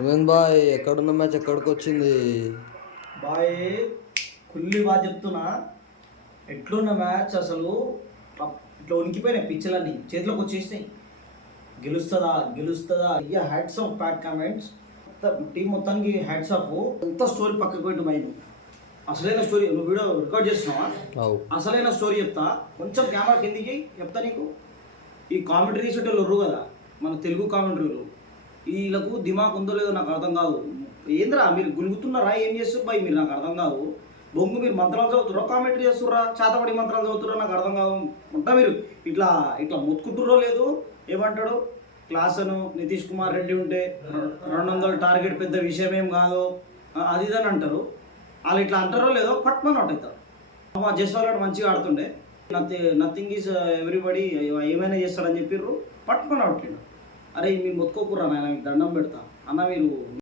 ఏమైంది బాయ్? ఎక్కడున్న మ్యాచ్ ఎక్కడికి వచ్చింది బాయ్? కుల్లి బాగా చెప్తున్నా. ఎట్లున్న మ్యాచ్ అసలు ఇట్లా ఉనికిపోయినాయి, పిచ్చలన్నీ చేతిలోకి వచ్చేసినాయి. గెలుస్తుందా గెలుస్తుందా? ఇక hats off bad comments. Team మొత్తానికి హ్యాట్స్ ఆఫ్. ఎంత స్టోరీ పక్కకు పెట్టు మైండ్. అసలైన స్టోరీ నువ్వు వీడియో రికార్డ్ చేస్తున్నావా? అసలైన స్టోరీ చెప్తా. కొంచెం కెమెరా కిందికి చెప్తా నీకు. ఈ కామెంటరీ సెటర్లు ఉర్రు కదా, మన తెలుగు కామెంటరీలు, వీళ్ళకు దిమాగ్ ఉందో లేదో నాకు అర్థం కాదు. ఏంద్రా మీరు గులుగుతున్నారా? ఏం చేస్తారు బాయ్ మీరు? నాకు అర్థం కాదు. బొంగు మీరు మంత్రాలు చదువుతుర్రా, కామెంటరీ చేస్తుర్రా, చేతపడి మంత్రాలు చదువుతుర్రా? నాకు అర్థం కాదు. ఉంటా మీరు ఇట్లా ఇట్లా మొత్తుకుంటుర్రో లేదు. ఏమంటాడు క్లాస్ అను నితీష్ కుమార్ రెడ్డి ఉంటే 200 టార్గెట్ పెద్ద విషయం ఏం కాదు అది ఇదని అంటారు. వాళ్ళు ఇట్లా అంటారో లేదో పట్టుమని అవుట్ అవుతారు. మా జస్వాల్ మంచిగా ఆడుతుండే, నథింగ్ ఈజ్ ఎవ్రీబడి ఏమైనా చేస్తాడని చెప్పిర్రు, పట్టుకొని అవుట్. అరే మీరు మొత్తుకోకుర్రా నాయన, మీకు దండం పెడతా అన్న. మీరు